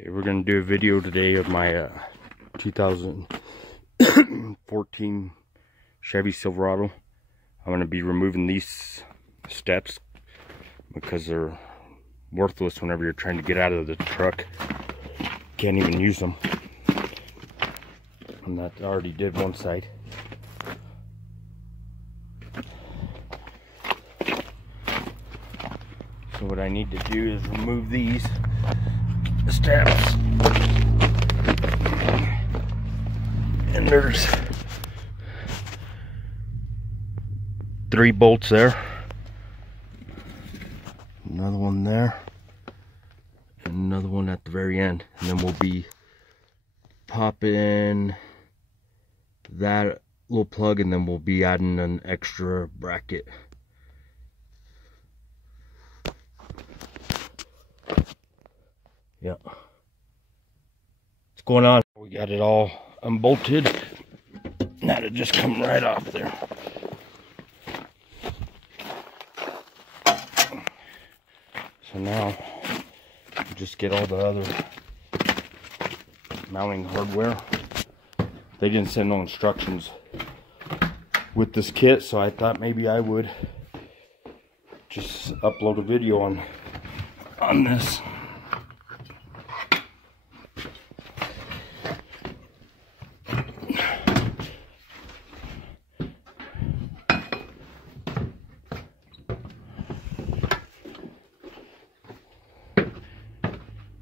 Okay, we're going to do a video today of my 2014 Chevy Silverado. I'm going to be removing these steps because they're worthless whenever you're trying to get out of the truck. Can't even use them. And that already did one side. So what I need to do is remove these steps, and there's 3 bolts there, another one there, and another one at the very end, and then we'll be popping that little plug, and then we'll be adding an extra bracket. Yeah, what's going on? We got it all unbolted. Now it just come right off there. So now just get all the other mounting hardware. They didn't send no instructions with this kit, so I thought maybe I would just upload a video on this.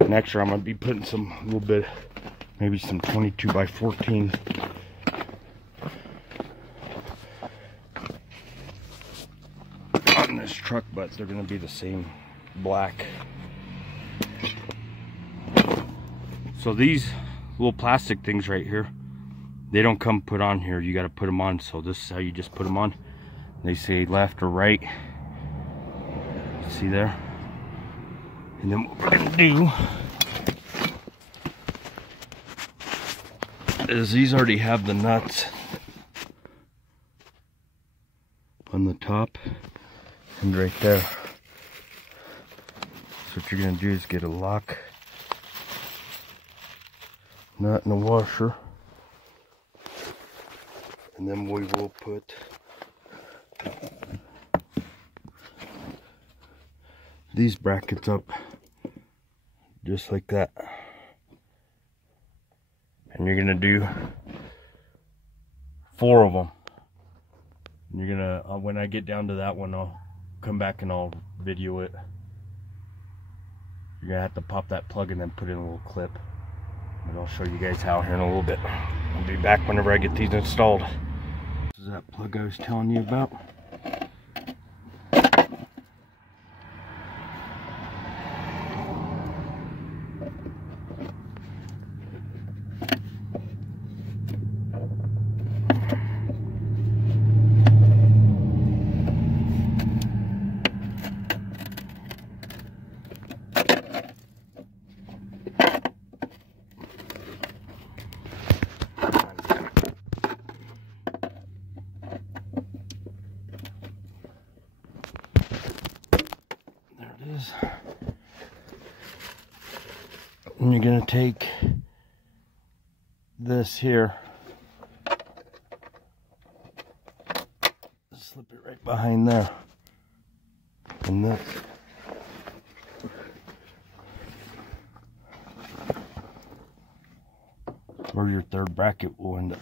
Next year I'm going to be putting a little bit, maybe some 22 by 14 on this truck, but they're going to be the same black. So these little plastic things right here, they don't come put on here. You got to put them on. So this is how you just put them on. They say left or right. See there? And then what we're going to do is these already have the nuts on the top and right there. So what you're going to do is get a lock nut and a washer, and then we will put these brackets up just like that. And you're gonna do 4 of them. And you're gonna, when I get down to that one, I'll come back and I'll video it. You're gonna have to pop that plug and then put in a little clip. And I'll show you guys how here in a little bit. I'll be back whenever I get these installed. This is that plug I was telling you about. And you're going to take this here, slip it right behind there, and this. Where your third bracket will end up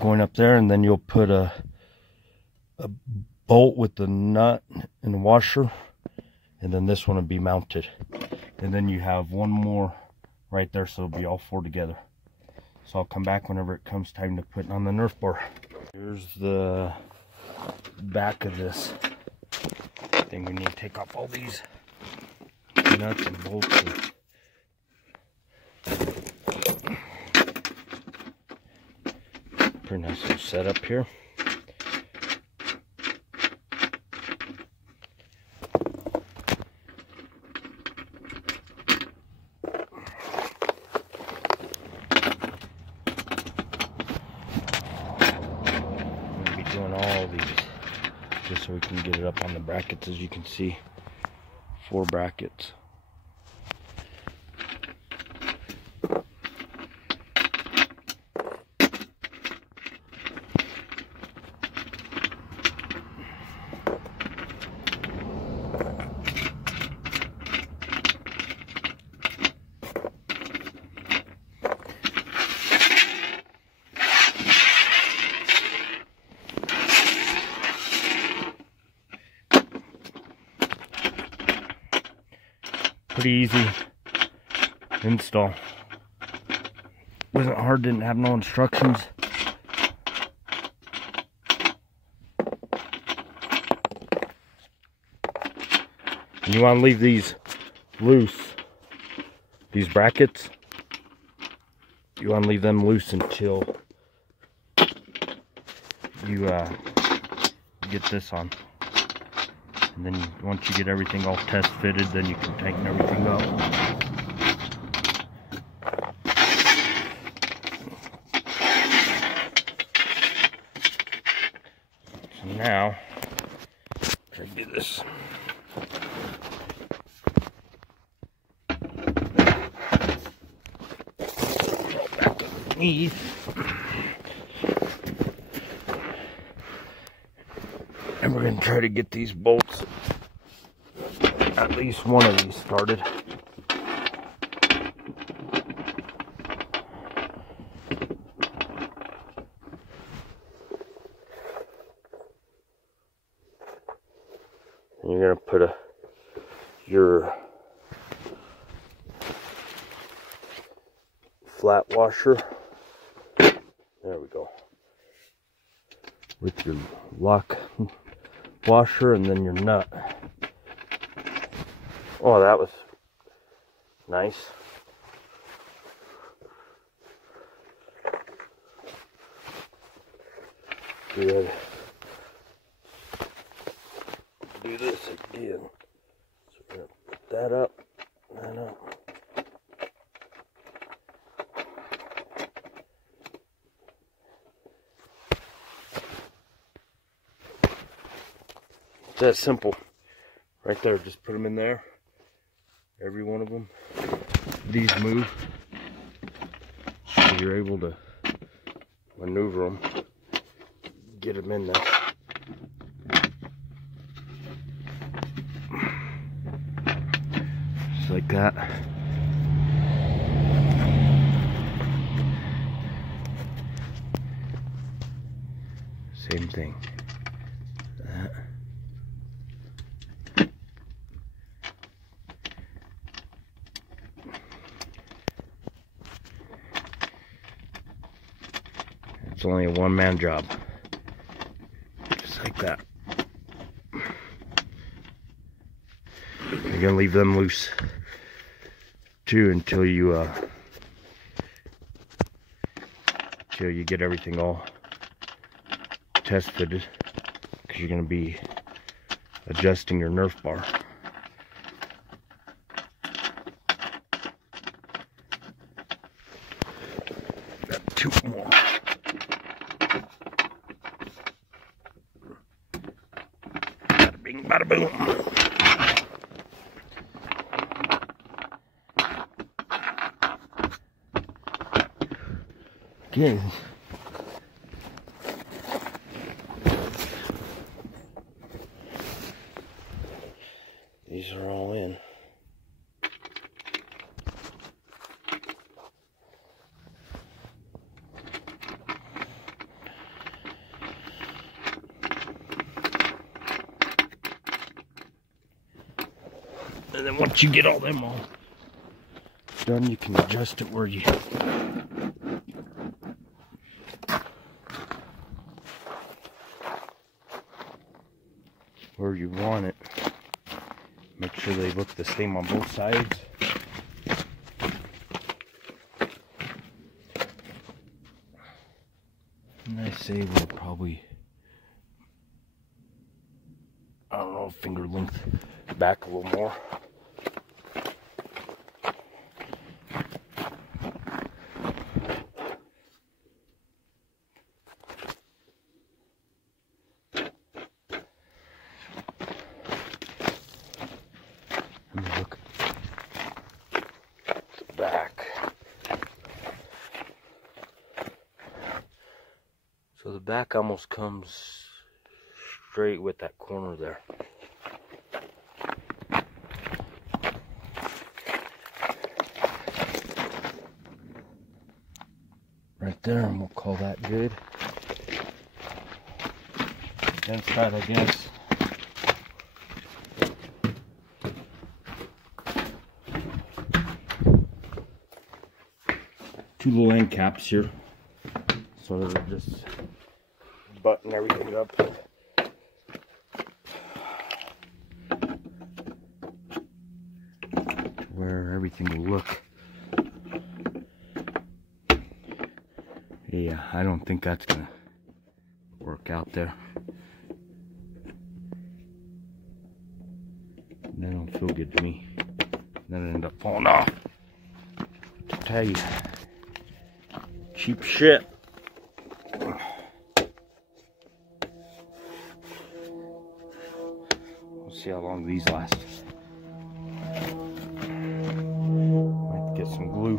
going up there, and then you'll put a bolt with the nut and the washer, and then this one will be mounted. And then you have one more right there, so it'll be all 4 together. So I'll come back whenever it comes time to put on the nerf bar. Here's the back of this thing. We need to take off all these nuts and bolts. Pretty nice little setup here. Doing all these just so we can get it up on the brackets. As you can see, 4 brackets. Pretty easy install. Wasn't hard, didn't have no instructions. And you want to leave these loose, these brackets, you want to leave them loose until you get this on. And then once you get everything all test fitted, then you can tighten everything up. So now, try to do this. Back underneath. And we're going to try to get these bolts, at least one of these, started. And you're going to put your flat washer, there we go, with your lock washer, and then your nut. Oh, that was nice. Good. Do this again. So we're gonna put that up, that up. It's that simple. Right there, just put them in there. Every one of them. These move. So you're able to maneuver them. Get them in there. Just like that. Same thing. That. It's only a one-man job. Just like that. You're gonna leave them loose too until you get everything all test fitted, because you're gonna be adjusting your nerf bar. Got two more. Bada bing, bada boom. Again. These are all in. And then once you get all them all done, you can adjust it where you want it. Make sure they look the same on both sides. And I say we'll probably, I don't know, finger length back a little more. Look, back. So the back almost comes straight with that corner there. Right there, and we'll call that good. Inside, I guess. two little end caps here. So they're just button everything up. Where everything will look. Yeah, I don't think that's gonna work out there. That don't feel good to me. Then it ended up falling off. To tell you, cheap shit. We'll see how long these last. Might get some glue.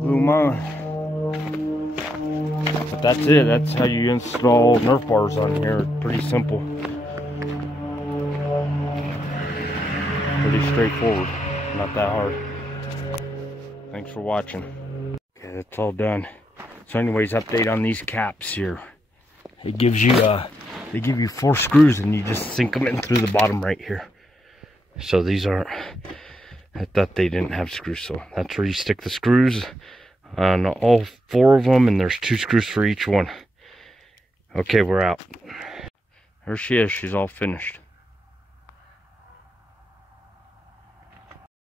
Glue mine. But that's it. That's how you install Nerf bars on here. Pretty simple. Pretty straightforward. Not that hard. Thanks for watching. Okay, that's all done. So anyways, update on these caps here. It gives you they give you 4 screws and you just sink them in through the bottom right here. So these are, I thought they didn't have screws, so that's where you stick the screws on all 4 of them, and there's 2 screws for each one. Okay, we're out. There she is. She's all finished.